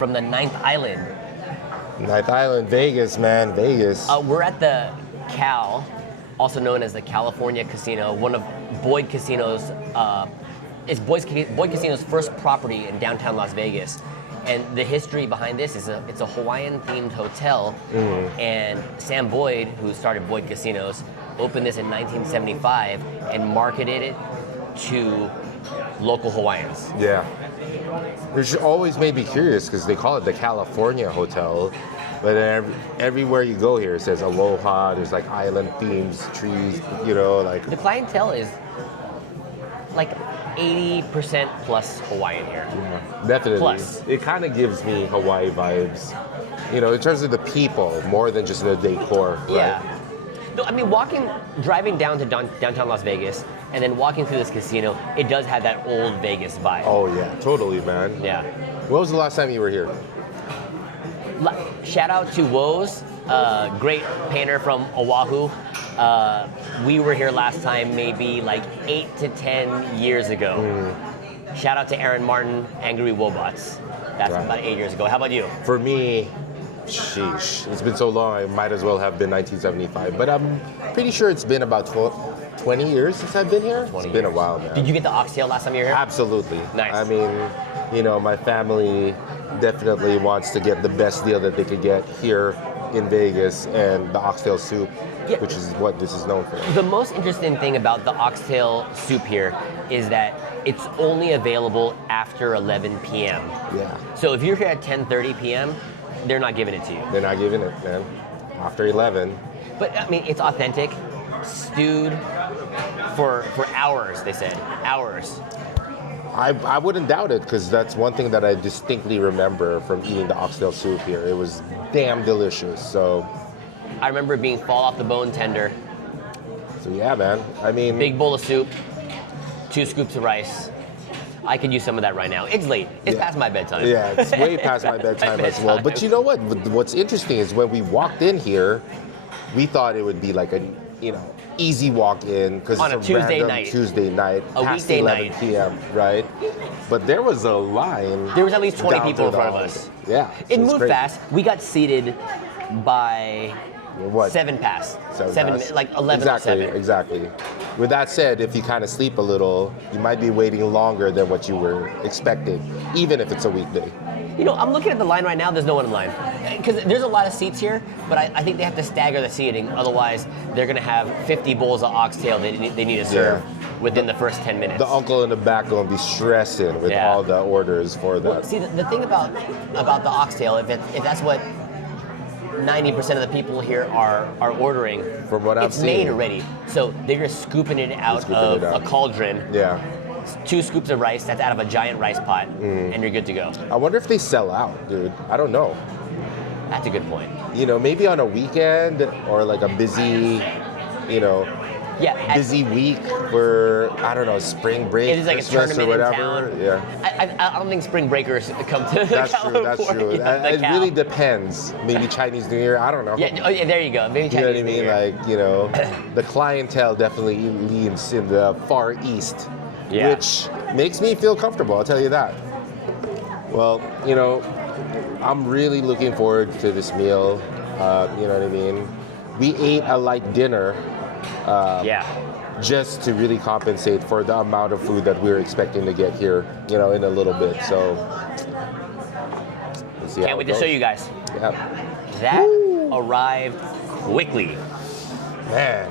from the Ninth Island. Ninth Island, Vegas, man, Vegas. We're at the Cal, also known as the California Casino, one of Boyd Casino's, it's Boyd Casino's first property in downtown Las Vegas. And the history behind this is it's a Hawaiian-themed hotel, and Sam Boyd, who started Boyd Casinos, opened this in 1975 and marketed it to local Hawaiians. Yeah. Which always made me curious because they call it the California Hotel, but everywhere you go here it says Aloha, there's like island themes, trees, you know, like... The clientele is like 80% plus Hawaiian here. Yeah, definitely. Plus. It kind of gives me Hawaii vibes, you know, in terms of the people, more than just the decor, right? Yeah. No, I mean, driving down to downtown Las Vegas and then walking through this casino, it does have that old Vegas vibe. Oh yeah, totally, man. Yeah. When was the last time you were here? Shout out to Woes, great painter from Oahu. We were here last time maybe like 8 to 10 years ago. Shout out to Aaron Martin, Angry Wobots. That's Right. about 8 years ago. How about you? For me, sheesh, it's been so long, I might as well have been 1975. But I'm pretty sure it's been about 20 years since I've been here. It's been a while, man. Did you get the oxtail last time you were here? Absolutely. Nice. I mean, you know, my family definitely wants to get the best deal that they could get here in Vegas, and the oxtail soup, which is what this is known for. The most interesting thing about the oxtail soup here is that it's only available after 11 p.m. Yeah. So if you're here at 10:30 p.m., they're not giving it to you. They're not giving it, man. After 11. But I mean, it's authentic, stewed for hours, they said. Hours. I wouldn't doubt it, because that's one thing that I distinctly remember from eating the oxtail soup here. It was damn delicious. So I remember it being fall off the bone tender. So yeah, man. I mean, Big bowl of soup, 2 scoops of rice. I could use some of that right now. It's late. It's past my bedtime. Yeah, it's way past my bedtime as well. But you know what? What's interesting is when we walked in here, we thought it would be like a, you know, easy walk in because On it's a a Tuesday random night. Tuesday night, A past weekday 11 night. p.m. Right? But there was a line. There was at least 20 down people in to front of the us. hallway. Yeah, so It it's moved crazy. fast. We got seated by What? 7 past. Seven past. Like 11 exactly, or 7. Exactly. With that said, if you kind of sleep a little, you might be waiting longer than what you were expecting, even if it's a weekday. You know, I'm looking at the line right now. There's no one in line. Because there's a lot of seats here, but I think they have to stagger the seating. Otherwise, they're going to have 50 bowls of oxtail they need to serve within the first 10 minutes. The uncle in the back going to be stressing with all the orders for that. Well, see, the thing about the oxtail, if that's what 90% of the people here are ordering, From what I've it's made seen. already. So they're just scooping it out of a cauldron. Yeah. 2 scoops of rice, that's out of a giant rice pot, and you're good to go. I wonder if they sell out, dude. I don't know. That's a good point. You know, maybe on a weekend or like a busy, you know, busy week for, I don't know, spring break, It is like Christmas a tournament or whatever. in town. Yeah. I don't think spring breakers come to That's true, California. that's true. the It Cal. really depends. Maybe Chinese New Year, I don't know. Yeah, yeah, there you go. Maybe You know Chinese what I mean? New Year. Like, you know, the clientele definitely leans in the Far East, which makes me feel comfortable, I'll tell you that. Well, you know, I'm really looking forward to this meal. You know what I mean? We ate a light dinner just to really compensate for the amount of food that we were expecting to get here, you know, in a little bit. So, let's see. Can't wait to show you guys. Yeah. That arrived quickly. Man.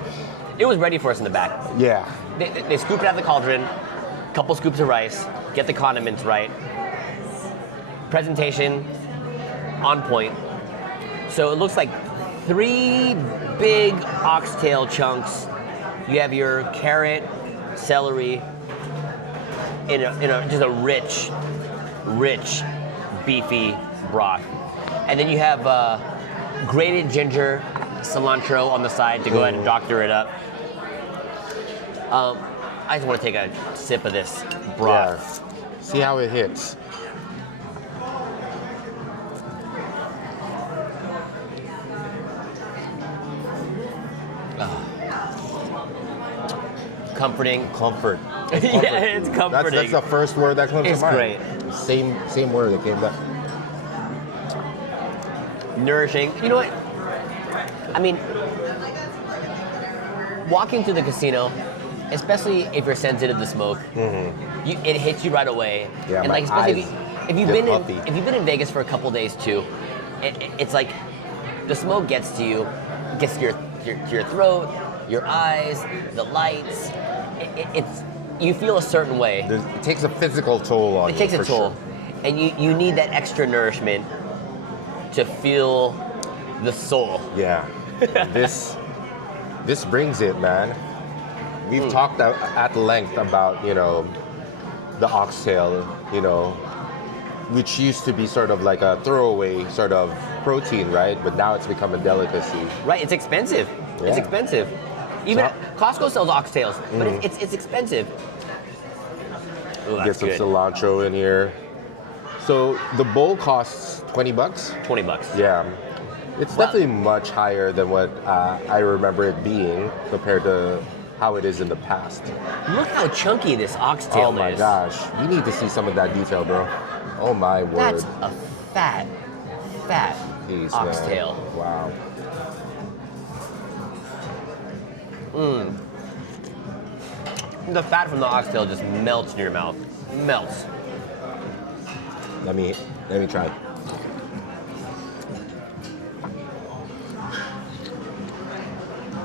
It was ready for us in the back. Yeah. They scoop it out of the cauldron, couple scoops of rice, get the condiments right. Presentation on point. So it looks like 3 big oxtail chunks. You have your carrot, celery, in just a rich, beefy broth. And then you have grated ginger, cilantro on the side to go ahead and doctor it up. I just want to take a sip of this broth. Yeah. See how it hits. Comforting. Comfort. Yeah, it's comforting. That's the first word that comes It's to mind. great. Same word that came back. nourishing. You know what? I mean, walking through the casino, especially if you're sensitive to smoke, it hits you right away. Yeah, and my like especially eyes if you've get been puffy. if you've been in Vegas for a couple days too, it's like the smoke gets to you, gets to your throat, your eyes, the lights. It's you feel a certain way. It takes a physical toll on you. It takes a for toll, sure. and you need that extra nourishment to feel the soul. Yeah. this brings it, man. We've talked at length about, the oxtail, which used to be sort of like a throwaway sort of protein, right? But now it's become a delicacy. Right, it's expensive. It's Yeah. expensive. Even So- Costco sells oxtails, but it's expensive. Ooh, Get that's some good. cilantro in here. So the bowl costs $20. $20. Yeah. It's Well- definitely much higher than what I remember it being compared to how it is in the past. Look how chunky this oxtail Oh my is. gosh. You need to see some of that detail, bro. Oh my word. That's a fat Jeez, oxtail. man. Wow. The fat from the oxtail just melts in your mouth. Melts. Let me try.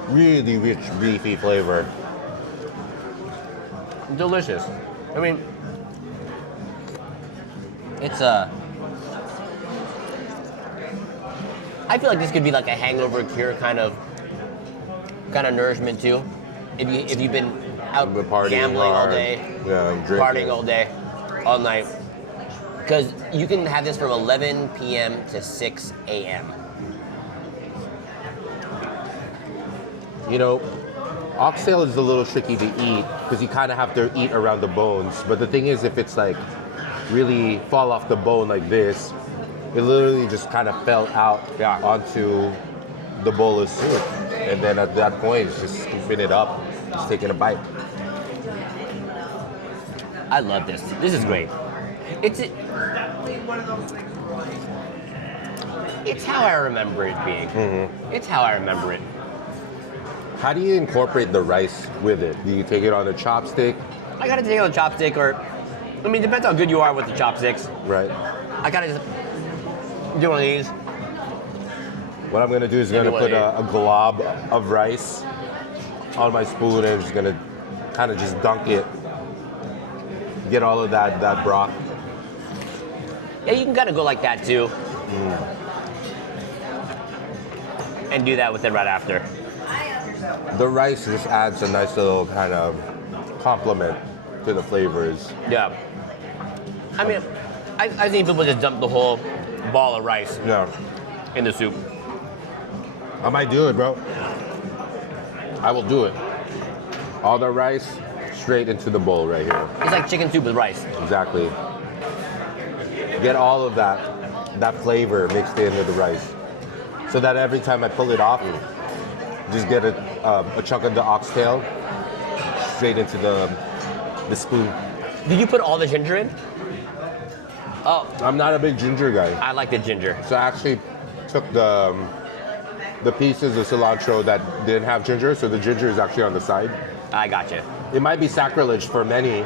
Really rich beefy flavor. Delicious. I mean, it's I feel like this could be like a hangover cure kind of nourishment too. If you've been out We're partying gambling all hard. day, Yeah, I'm drinking. partying all day, all night, because you can have this from 11 p.m. to 6 a.m. Oxtail is a little tricky to eat because you kind of have to eat around the bones. But the thing is, if it's like really fall off the bone like this, it literally just kind of fell out onto the bowl of soup. And then at that point, it's just scooping it up, just taking a bite. I love this. This is great. It's how I remember it being. It's how I remember it. How do you incorporate the rice with it? Do you take it on a chopstick? I gotta take it on a chopstick, or I mean, it depends how good you are with the chopsticks. Right. I gotta just do one of these. What I'm gonna do is gonna put a glob of rice on my spoon and I'm just gonna kind of just dunk it. Get all of that broth. Yeah, you can kind of go like that too. And do that with it right after. The rice just adds a nice little kind of complement to the flavors. Yeah. I mean, I've seen people just dump the whole ball of rice Yeah. in the soup. I might do it, bro. I will do it. All the rice straight into the bowl right here. It's like chicken soup with rice. Exactly. Get all of that flavor mixed in with the rice. So that every time I pull it off, just get a chunk of the oxtail straight into the spoon. Did you put all the ginger in? Oh, I'm not a big ginger guy. I like the ginger. So I actually took the pieces of cilantro that didn't have ginger, so the ginger is actually on the side. I gotcha. It might be sacrilege for many,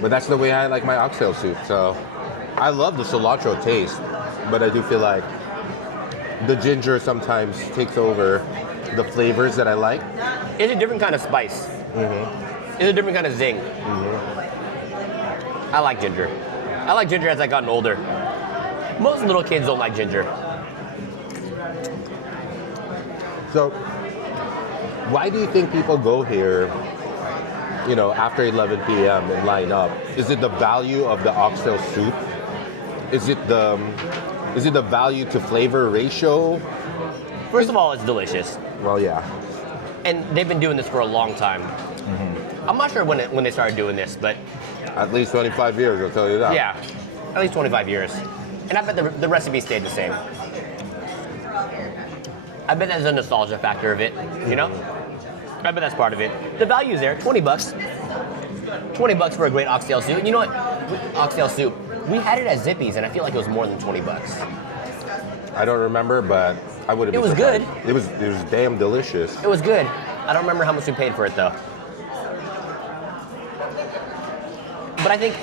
but that's the way I like my oxtail soup. So I love the cilantro taste, but I do feel like the ginger sometimes takes over the flavors that I like. It's a different kind of spice. It's a different kind of zing. I like ginger. I like ginger as I gotten older. Most little kids don't like ginger. So why do you think people go here, after 11 p.m. and line up? Is it the value of the oxtail soup? Is it the value to flavor ratio? First of all, it's delicious. Well, yeah. And they've been doing this for a long time. I'm not sure when they started doing this, but At least 25 years, I'll tell you that. yeah, at least 25 years. And I bet the recipe stayed the same. I bet that's a nostalgia factor of it, I bet that's part of it. The value's there, $20. $20 for a great oxtail soup. And you know what? Oxtail soup, we had it at Zippy's and I feel like it was more than $20. I don't remember, but I would have. It was good. It was damn delicious. It was good. I don't remember how much we paid for it though. But I think,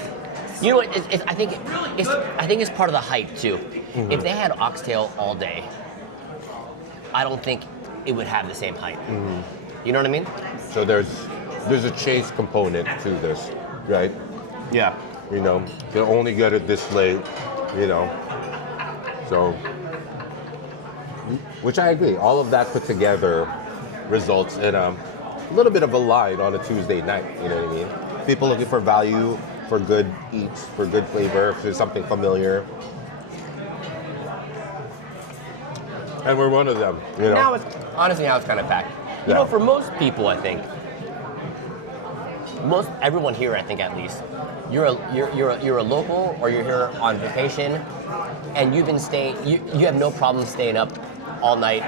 you know what? I think it's part of the hype too. Mm-hmm. If they had oxtail all day, I don't think it would have the same hype. Mm-hmm. You know what I mean? So there's a chase component to this, right? Yeah. You know, you only get it this late, you know. So, which I agree. All of that put together results in a little bit of a line on a Tuesday night. You know what I mean? People looking for value, for good eats, for good flavor, for something familiar. And we're one of them, you know. Now it's kind of packed. You know, for most people, I think, everyone here, I think at least, you're a local or you're here on vacation, and you've been staying. You have no problem staying up all night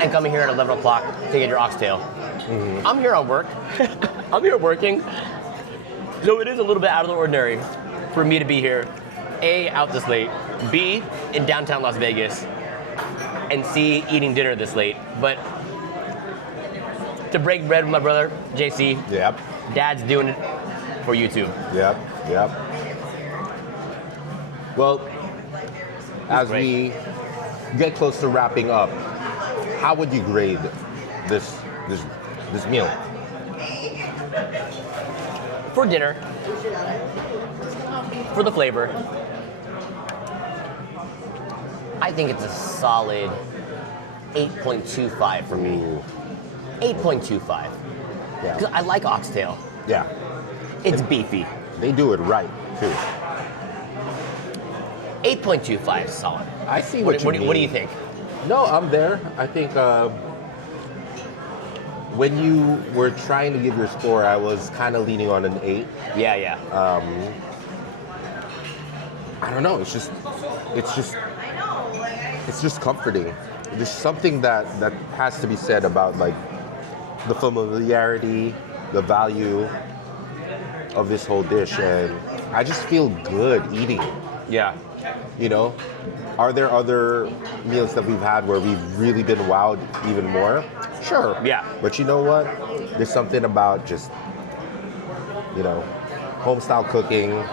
and coming here at 11 o'clock to get your oxtail. Mm-hmm. I'm here on work. I'm here working. So it is a little bit out of the ordinary for me to be here, A, out this late, B, in downtown Las Vegas, and C, eating dinner this late. But to break bread with my brother, JC, Yep. Dad's doing it for YouTube. Yep. Well, as we get close to wrapping up, how would you grade this meal? For dinner, for the flavor, I think it's a solid 8.25 for me. Ooh. 8.25. Yeah. Because I like oxtail. Yeah. It's beefy. They do it right, too. 8.25 is solid. I see what you mean. What do you think? No, I'm there. I think when you were trying to give your score, I was kind of leaning on an 8. Yeah. I don't know. It's just comforting. There's something that has to be said about like the familiarity, the value of this whole dish, and I just feel good eating it. Yeah. You know, are there other meals that we've had where we've really been wowed even more? Sure. Yeah. But you know what? There's something about just, you know, home style cooking,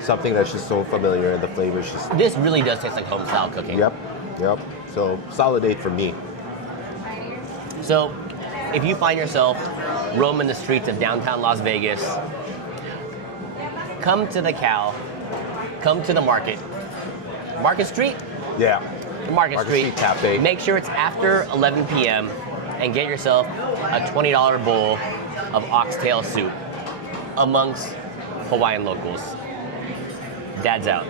something that's just so familiar and the flavors just. This really does taste like home style cooking. Yep. So solid 8 for me. So, if you find yourself roaming the streets of downtown Las Vegas, come to the Cal, come to the Market Street, Yeah. Market Street Cafe. Make sure it's after 11 p.m. and get yourself a $20 bowl of oxtail soup amongst Hawaiian locals. Dad's out.